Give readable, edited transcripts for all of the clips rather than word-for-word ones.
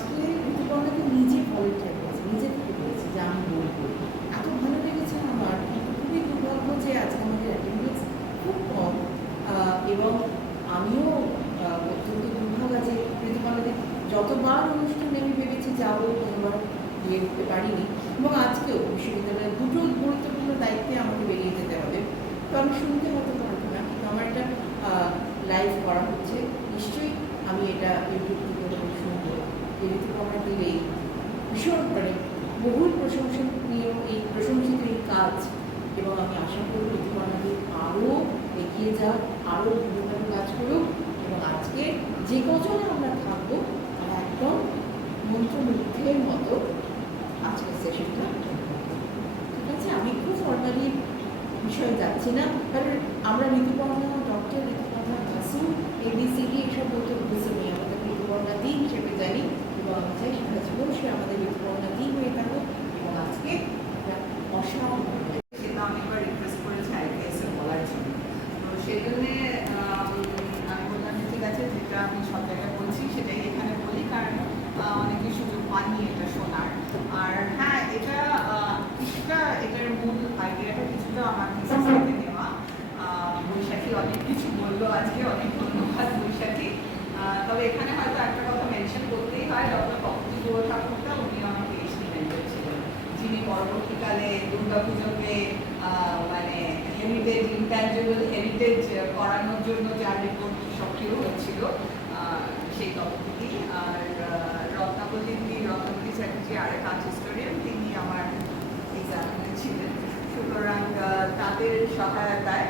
আজকে ঋতুপর্ণাকে নিজে ভলেন্টিয়ার করেছে, নিজে থেকে বলেছে যে আমি বলবো। এত ভালো লেগেছে আমার, কিন্তু খুবই দুর্ভাগ্য যে আজকে আমাদের অ্যাটেন্ডেন্স খুব কম। এবং আমিও অত্যন্ত দুর্ভাগা যে ঋতুপর্ণাকে যতবার অনুষ্ঠানে আমি ভেবেছি যাবো, কোনোবার গিয়ে উঠতে পারিনি। এবং আজকেও বিশ্ববিদ্যালয়ের দুটো গুরুত্বপূর্ণ দায়িত্বে আমাকে বেরিয়ে যেতে হবে, তো আমি শুনতে হতে পারবো না, কিন্তু আমার একটা লাইভ করা হচ্ছে। নিশ্চয়ই আমি এটা ইউটিউব থেকে শুনবো। এই ঋতুপর্ণা দিলেই ভীষণ মানে বহুল প্রশংসনীয় এই প্রশংসিত এই কাজ, এবং আমি আশা করব ঋতুপর্ণাদি আরও এগিয়ে যাক, আরও ভালোভাবে কাজ করুক, এবং আজকে যে কজন আমরা থাকবো তারা একদম মন্ত্রমুগ্ধের মতো আজকের সেশনটা। ঠিক আছে, আমি খুব ফর্মালি বিষয়ে যাচ্ছি না, কারণ আমরা ঋতুপর্ণা, ডক্টর ঋতুপর্ণা বাসু, এবিসিডি এসব বলতে বুঝে নিই, আমাদের ঋতুপর্ণা দিন হিসেবে জানি, এবং আমি চাই সারা জীবন সে আমাদের ঋতুপর্ণা দিন হয়ে থাকুক। এবং আজকে একটা অসাধারণ সেটা অনেকবার রিকোয়েস্ট করেছে আইপিএসে বলার জন্য, তো সেই জন্যে আমি বললাম যে ঠিক আছে, যেটা আমি সব জায়গায় বলছি সেটাই এখানে বলি, কারণ অনেকে সুযোগ পাননি এটা শোনার। আর হ্যাঁ, এটা কিছুটা এটার মূল আইডিয়াটা কিছুটা আমার থিসিস থেকে নেওয়া। বৈশাখী অনেক কিছু বললো আজকে, অনেক ধন্যবাদ বৈশাখী। তবে এখানে হয়তো একটা কথা মেনশন করতেই হয়, ডক্টর তপতি গুহ ঠাকুরটা উনি আমার পিএইচডি মেন্টর ছিলেন, যিনি পরবর্তীকালে দুর্গাপুজোকে মানে হেরিটেজ, ইনট্যাঞ্জিবল হেরিটেজ করানোর জন্য যার রিপোর্ট সক্রিয় হচ্ছিল সেই তপতি। আর রত্নাবতী চ্যাটার্জি আরেক আর্ট হিস্টোরিয়ান, তিনি আমার এক্সামিনার ছিলেন। সুতরাং তাদের সহায়তায়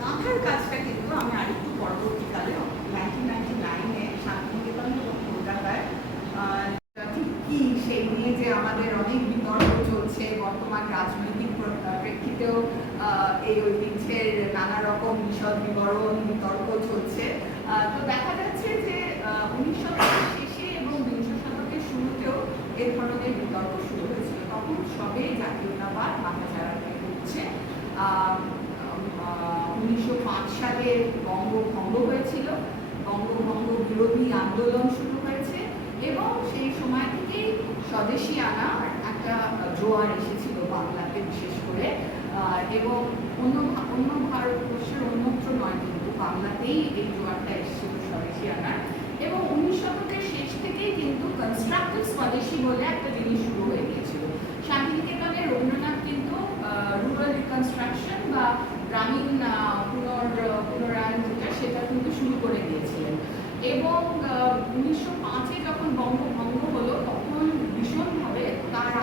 কাঁথার কাজটা কিন্তু আমি আরেকটু পরবর্তীকালে 1999-এ শান্তিনিকেতন এবং কলকাতায় ঠিক কী সেই নিয়ে যে আমাদের অনেক বিতর্ক চলছে, বর্তমান রাজনৈতিক প্রেক্ষিতেও এই ঐতিহ্যের নানা রকম বিশদ বিবরণ বিতর্ক চলছে। তো দেখা যাচ্ছে যে 19 শতকের শেষে এবং 20 শতকের শুরুতেও এ ধরনের বিতর্ক শুরু হয়েছিল। তখন সবে জাতীয়তাবাদ মাথাচাড়া দিয়ে উঠছে। 1905 সালে বঙ্গভঙ্গ হয়েছিল, বঙ্গভঙ্গ বিরোধী আন্দোলন শুরু হয়েছে, এবং সেই সময় থেকেই স্বদেশী আনা একটা জোয়ার এসেছিল বাংলাতে বিশেষ করে, এবং অন্য ভারতবর্ষের অন্যত্র নয়, কিন্তু বাংলাতেই এই জোয়ারটা এসেছিল স্বদেশী আনার। এবং 19 শতকের শেষ থেকেই কিন্তু কনস্ট্রাকটিভ স্বদেশী বলে একটা জিনিস শুরু হয়ে গিয়েছিল। শান্তিনিকেতনে রবীন্দ্রনাথ কিন্তু রুরাল রিকনস্ট্রাকশন বা গ্রামীণ পুনরায়ন যেটা, সেটা কিন্তু শুরু করে দিয়েছিলেন। এবং 1905-এ যখন বঙ্গভঙ্গ হলো, তখন ভীষণভাবে তারা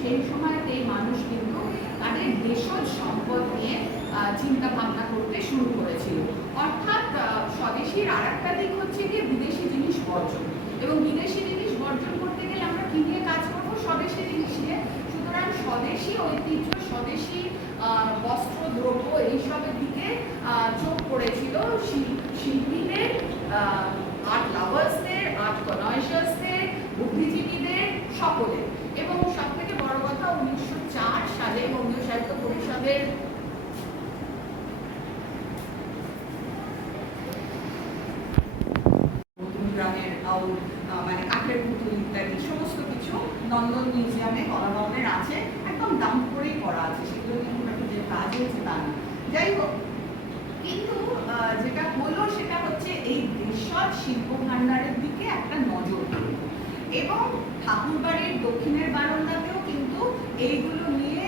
সেই সময়তেই মানুষ কিন্তু তাদের দেশজ সম্পদ নিয়ে চিন্তা ভাবনা করতে শুরু করেছিল। অর্থাৎ স্বদেশীর আর একটা দিক হচ্ছে গিয়ে বিদেশি জিনিস বর্জন, এবং বিদেশি জিনিস বর্জন করতে গেলে আমরা কি নিয়ে কাজ করবো? স্বদেশি জিনিস নিয়ে। সুতরাং স্বদেশি ঐতিহ্য, স্বদেশি বস্ত্র, দ্রব্য এইসবের দিকে চোখ পড়েছিল শিল্পীদের, আর্ট লাভার্সদের, আর্ট কনয়েশার্সদের, বুদ্ধিজীবীদের, সকলের। এবং সব থেকে বড় কথা, 1904 সালে বঙ্গীয় সাহিত্য পরিষদের গ্রামের আউল, মানে কাঠের পুতুল ইত্যাদি সমস্ত কিছু নন্দন মিউজিয়ামে কলাভবনের আছে, একদম দাম করেই করা আছে, সেগুলো কিন্তু একটা যে কাজ হয়েছে তা না। যাই হোক, কিন্তু যেটা হলো সেটা হচ্ছে এই দেশজ শিল্প ভাণ্ডারের দিকে একটা নজর দিল, এবং ঠাকুরবাড়ির দক্ষিণের বারান্দাতেও কিন্তু এইগুলো নিয়ে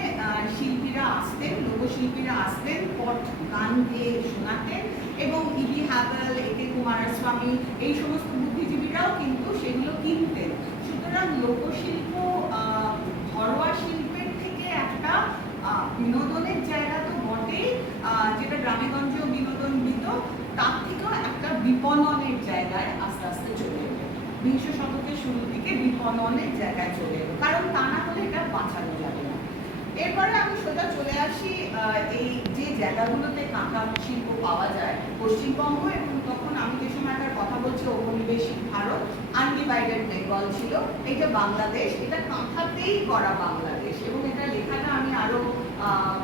শিল্পীরা আসতেন, লোকশিল্পীরা আসতেন, পট গান গেয়ে শোনাতেন, এবং ইবি হাবল, একে কুমারস্বামী এই সমস্ত বুদ্ধিজীবীরাও কিন্তু সেগুলো কিনতেন। সুতরাং লোকশিল্প ঘরোয়া শিল্পের থেকে একটা বিনোদনের জায়গা তো বটেই, যেটা গ্রামেগঞ্জেও বিনোদন দিত, তার থেকেও একটা বিপণনের জায়গায় আস্তে আস্তে চলে এলো। 20 শতকের শুরুর দিকে বিপণনের জায়গায় চলে এলো, কারণ তা না হলে এটা বাঁচানো যাবে না। এরপরে আমি সোজা চলে আসি এই যে জায়গাগুলোতে কাঁথা শিল্প পাওয়া যায়, পশ্চিমবঙ্গ, এবং তখন আমি যে সময়টার কথা বলছি ঔপনিবেশিক ভারত, আনডিভাইডেড বেঙ্গল ছিল, এইটা বাংলাদেশ, এটা কাঁথাতেই করা বাংলাদেশ। এবং এটা লেখাটা আমি আরো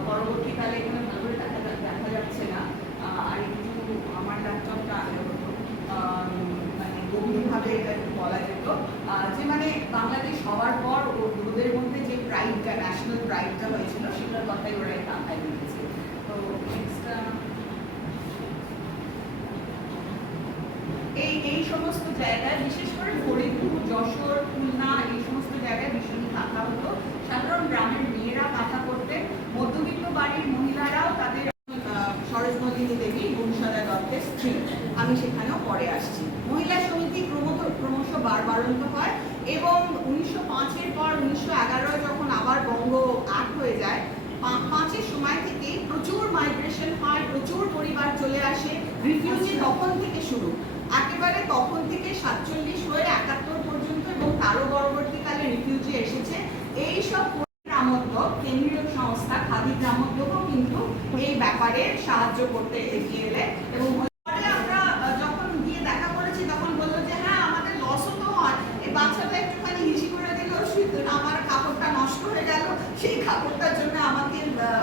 পরবর্তীকালে এখানে ভালো করে দেখা যাচ্ছে না, আর একটু আমার ল্যাপটপটা আগে হতো, মানে গভীরভাবে এটা বলা যেত যে তাই ওরা এই কাঁথায় লিখেছে। তো নেক্সট এই সমস্ত জায়গায়, বিশেষ করে ফরিদপুর, যশোর, খুলনা, এই সমস্ত জায়গায় ভীষণ কাঁথা হতো। সাধারণ গ্রামের মেয়েরা কাঁথা করতেন, মধ্যবিত্ত বাড়ির মহিলারাও তাদের সরোজমলিনী দেবী বংশাদা দত্তের স্ত্রী, আমি সেখানেও পরে আসছি। মহিলা সমিতি ক্রমশ বাড়ন্ত হয় এবং 1905-এর পর 1911 যখন আবার বঙ্গ আট হয়ে যায়, 5-এর সময় থেকেই প্রচুর মাইগ্রেশন হয়, প্রচুর পরিবার চলে আসে। রিফিউজি তখন থেকে শুরু, একেবারে তখন থেকে 47 হয়ে 71 পর্যন্ত, এবং তারও পরবর্তীকালে রিফিউজি এসেছে। এইসব গ্রামোদ্যোগ, কেন্দ্রীয় সংস্থা খাদি গ্রামোদ্যোগও কিন্তু এই ব্যাপারে সাহায্য করতে এগিয়ে এলে। এবং আমরা যখন গিয়ে দেখা করেছি তখন বললো যে হ্যাঁ আমাদের লসও তো হয়, এই বাচ্চাটা একটুখানি হিচি করে দিল, আমার কাপড়টা নষ্ট হয়ে গেল, সেই কাপড়টার জন্য আমাকে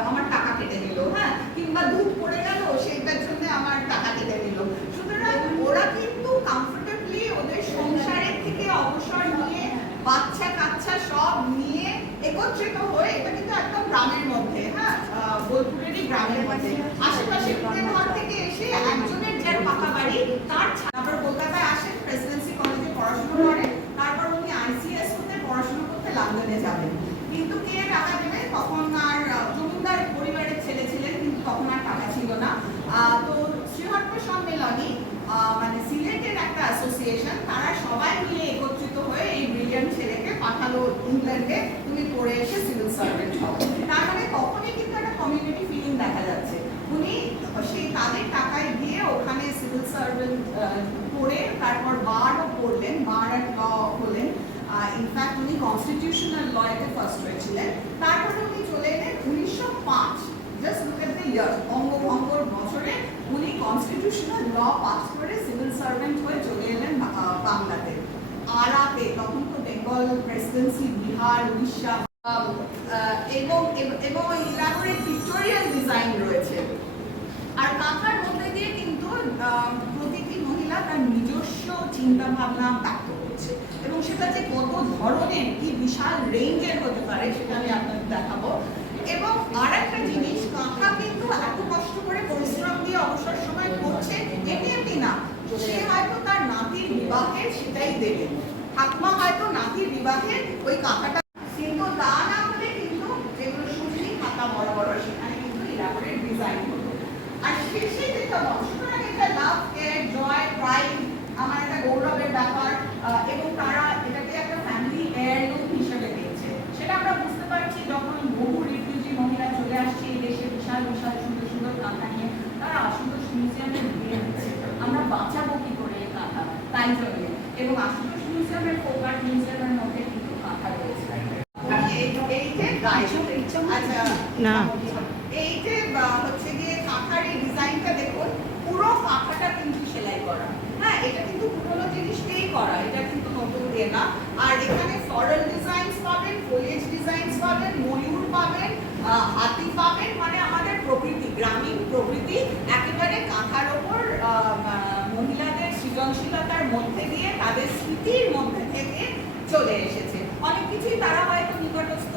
আমার টাকা কেটে দিল, হ্যাঁ, কিংবা দুধ পড়ে গেল সেইটার জন্য আমার টাকা কেটে দিল। সুতরাং ওরা কিন্তু কমফোর্টেবলি ওদের সংসারের থেকে অবসর নিয়ে, বাচ্চা কাচ্চা সব নিয়ে একত্রিত হয়ে, এটা কিন্তু একদম গ্রামের মধ্যে, হ্যাঁ, বোলপুরেরই গ্রামের মধ্যে, আশেপাশে ঘর থেকে এসে একজনের যার পাকা বাড়ি, তার তারপর কলকাতায় আসেন, প্রেসিডেন্সি কলেজে পড়াশোনা করেন, তারপর উনি আইসিএস হতে পড়াশোনা করতে লন্ডনে যাবেন। কিন্তু কে টাকা দেবে, তখন আর জমিদার পরিবারের ছেলে ছিলেন, কিন্তু তখন আর টাকা ছিল না। তো শ্রীহট্ট সম্মেলনী, মানে সিলেটের একটা অ্যাসোসিয়েশন, তারা সবাই মিলে একত্রিত হয়ে এই ব্রিলিয়ান্ট ছেলেকে পাঠালো ইংল্যান্ডে, তুমি পড়ে এসে সিভিল সার্ভেন্ট হও। তার মানে তখনই কিন্তু একটা কমিউনিটি ফিলিং দেখা যাচ্ছে। উনি সেই তাদের টাকায় গিয়ে ওখানে সিভিল সার্ভেন্ট পড়ে তারপর বারও পড়লেন, বার অ্যান্ড ল হলেন। ইনফ্যাক্ট উনি কনস্টিটিউশনাল লয়েতে ফার্স্ট হয়েছিলেন। তারপরে উনি চলে এলেন 1905, just look at the year, বঙ্গভঙ্গর বছরে উনি কনস্টিটিউশনাল ল পাস করে সিভিল সার্ভেন্ট হয়ে চলে এলেন বাংলাতে, আরাতে। তখন তো বেঙ্গল প্রেসিডেন্সি, বিহার, উড়িষ্যা, এবং ইলাবোরেট পিক্টোরিয়াল ডিজাইন রয়েছে। আর কাঁথার মধ্যে দিয়ে কিন্তু প্রতিটি মহিলা তার নিজস্ব চিন্তা ভাবনা ব্যক্ত করছে, এবং সেটা যে কত ধরনের, কি বিশাল রেঞ্জের হতে পারে সেটা আমি আপনাদের দেখাবো। এবং আর একটা জিনিস, কাঁথা কিন্তু এত কষ্ট করে পরিশ্রম দিয়ে অবসর সময় করছে এমনি না, সে হয়তো তার নাতির বিবাহে সেটাই দেবে, ঠাকুমা হয়তো নাতির বিবাহে ওই কাঁথাটা, কিন্তু তা না হলে কিন্তু যেগুলো সুজনি খাতা বড় বড়, সেখানে কিন্তু ইলাবোরেট ডিজাইন হতো। আর শেষে যেটা সুতরাং এটা লাভ, কেয়ার, জয়, প্রাইড, আমার একটা গৌরবের ব্যাপার, এবং তারা এটাকে একটা ফ্যামিলি হেয়ারলুম হিসেবে দেখছে। সেটা আমরা বুঝতে পারছি যখন বহু রিফিউজি মহিলা চলে আসছে এই দেশে বিশাল বিশাল সুন্দর সুন্দর কাঁথা নিয়ে, তারা আশুতোষ মিউজিয়ামে দিয়ে দিচ্ছে। আমরা বাঁচাবো কি করে এই কাঁথা, তাই জন্য। এবং আশুতোষ মিউজিয়ামের, ফোক আর্ট মিউজিয়ামের মধ্যে কিন্তু কাঁথা রয়েছে। এই যে আচ্ছা না, এই যে হচ্ছে গিয়ে কাঁথার এই ডিজাইনটা দেখুন, পুরো কাঁথাটা কিন্তু সেলাই করা, হ্যাঁ, এটা কিন্তু পুরোনো জিনিসটাই করা, এটা কিন্তু নতুন দিয়ে না। আর এখানে ফ্লোরাল ডিজাইনস পাবেন, ফোলিয়েজ ডিজাইনস পাবেন, ময়ূর পাবেন, হাতি পাবেন, মানে আমাদের প্রকৃতি, গ্রামীণ প্রকৃতি একেবারে কাঁথার ওপর মহিলাদের সৃজনশীলতার মধ্যে দিয়ে, তাদের স্মৃতির মধ্যে থেকে চলে এসেছে। অনেক কিছুই তারা হয়তো নিকটস্থ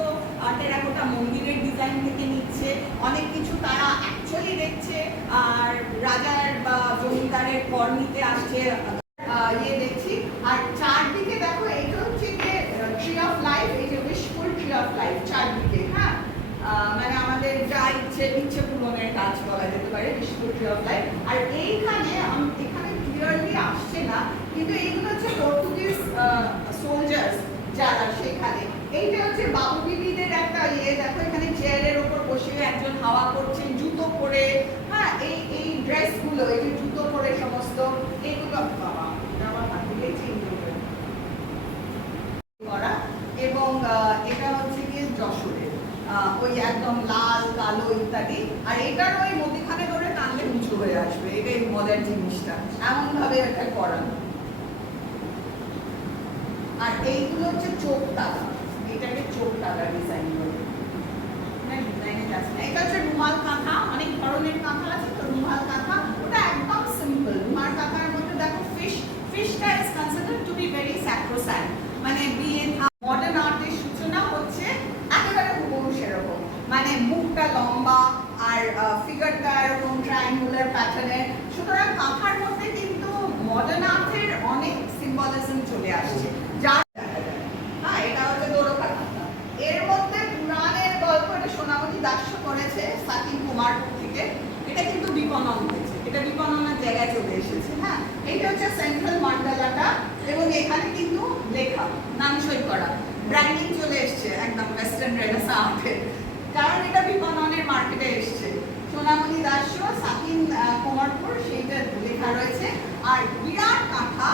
টেরাকোটা মন্দিরের ডিজাইন থেকে নিচ্ছে, অনেক কিছু তারা অ্যাকচুয়ালি দেখছে, আর রাজার বা জমিদারের কর নিতে আসছে, ইয়ে দেখছি। আর চারদিকে দেখো, এইটা হচ্ছে যে ট্রি অফ লাইফ, এই যে উইশফুল ট্রি অফ লাইফ চারদিকে, হ্যাঁ, মানে আমাদের যা ইচ্ছে পূরণের কাজ বলা যেতে পারে, উইশফুল ট্রি অফ লাইফ। আর এইখানে এখানে ক্লিয়ারলি আসছে না, কিন্তু এইগুলো হচ্ছে পর্তুগিজ সোলজার্স যারা সেখানে। এইটা হচ্ছে বাবু বিবিদের একটা ইয়ে, দেখো এখানে চেয়ারের উপর বসে একজন হাওয়া করছেন জুতো পরে, হ্যাঁ, এই ড্রেসগুলো, এই যে জুতো পরে সমস্ত এগুলো করা। এবং এটা হচ্ছে গিয়ে যশোরের, ওই একদম লাল কালো ইত্যাদি। আর এটার ওই মধ্যখানে ধরে টানলে উঁচু হয়ে আসবে, এটাই মজার জিনিসটা, এমন ভাবে এটা করানো। আর এইগুলো হচ্ছে চোখ টাকা, এটাকে চোখ টাকা ডিজাইন করে, ডিজাইনে যাচ্ছে না। এটা হচ্ছে রুমাল কাঁথা, অনেক ধরনের কাঁথা আছে তো, রুমাল কাঁথা ওটা একদম সিম্পল। রুমাল কাঁথার মধ্যে দেখো ফিশটা is considered to be very sacrosanct, মানে বিয়ে মডার্ন আর্টের সূচনা হচ্ছে একেবারে হুবহু সেরকম, মানে মুখ ফুটটা লম্বা আর ফিগারটা এরকম ট্রায়াঙ্গুলার প্যাটার্নের। সুতরাং কাঁথার মধ্যে কিন্তু মডার্ন আর্টের অনেক সিম্বলিজম চলে আসছে। যার হ্যাঁ, এটা হচ্ছে দোরকা কাঁথা। এর মধ্যে পুরাণের গল্প, এটা সোনামণি দাস করেছে সাকিব কুমারপুর থেকে। এটা কিন্তু বিপণন হয়েছে, এটা বিপণনের জায়গায় চলে এসেছে। হ্যাঁ, এইটা হচ্ছে সেন্ট্রাল মান্ডালাটা, এবং এখানে কিন্তু লেখা, নাম সই করা, ব্র্যান্ডিং চলে এসছে একদম ওয়েস্টার্ন রেনেসাঁ আর্টের, কারণ এটা বিপণনের মার্কেটে এসছে। সোনামণি দাস সাকিব কুমারপুর, সেইটা লেখা রয়েছে। আর বিরাট কাঁথা,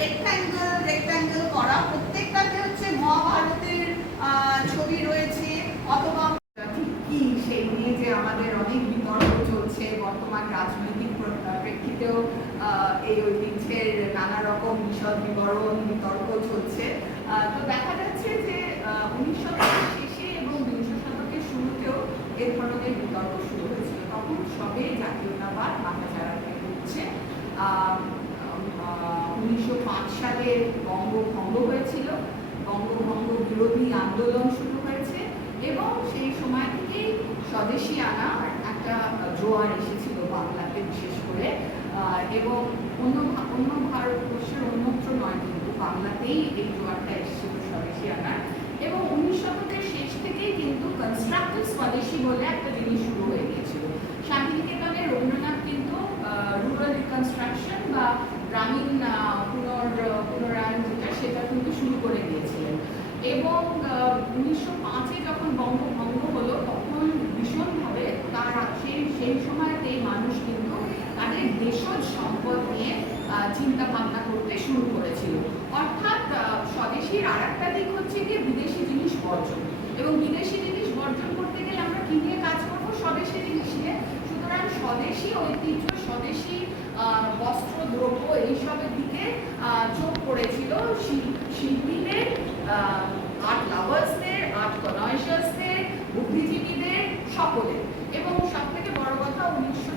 রেক্ট্যাঙ্গেল করা, প্রত্যেকটাতে হচ্ছে মহাভারতের ছবি রয়েছে, অথবা কি সেই নিয়ে যে আমাদের অনেক বিতর্ক চলছে বর্তমান রাজনৈতিক প্রেক্ষিতেও। এই ঐতিহ্যের নানা রকম বিশদ বিবরণ বিতর্ক চলছে। তো দেখা যাচ্ছে যে 19 শতকের শেষে এবং 20 শতকের শুরুতেও এ ধরনের বিতর্ক শুরু হয়েছিল। তখন সবে জাতীয়তাবাদ মাথাচাড়া দিয়ে উঠছে। 1905 সালে বঙ্গভঙ্গ হয়েছিল, বঙ্গভঙ্গ বিরোধী আন্দোলন শুরু হয়েছে, এবং সেই সময় থেকেই স্বদেশী আনা একটা জোয়ার এসেছিল বাংলাতে বিশেষ করে, এবং অন্য ভারতবর্ষের অন্যত্র নয়, কিন্তু বাংলাতেই এই জোয়ারটা এসেছিল স্বদেশী আনার। এবং 19 শতকের শেষ থেকেই কিন্তু কনস্ট্রাক্টিভ স্বদেশী বলে একটা জিনিস শুরু হয়ে গিয়েছিল। শান্তিনিকেতনে রবীন্দ্রনাথ কিন্তু রুরাল রিকনস্ট্রাকশন বা গ্রামীণ পুনরায়ন যেটা, সেটা কিন্তু শুরু করে দিয়েছিলেন। এবং 1905-এ যখন বঙ্গভঙ্গ হলো, তখন ভীষণভাবে তারা সেই সময়তে মানুষ কিন্তু তাদের দেশজ সম্পদ নিয়ে চিন্তা ভাবনা করতে শুরু করেছিল। অর্থাৎ স্বদেশীর আর একটা দিক হচ্ছে গিয়ে বিদেশি জিনিস বর্জন, এবং বিদেশি জিনিস বর্জন করতে গেলে আমরা কি নিয়ে কাজ করবো? স্বদেশি জিনিস নিয়ে। সুতরাং স্বদেশী ঐতিহ্য, স্বদেশী বস্ত্র দ্রব্য এইসবের দিকে চোখ পড়েছিল শিল্পীদের, আর্ট লাভার্সদের, আর্ট কনয়েশার্সদের, বুদ্ধিজীবীদের, সকলের। এবং সব থেকে বড় কথা, 1900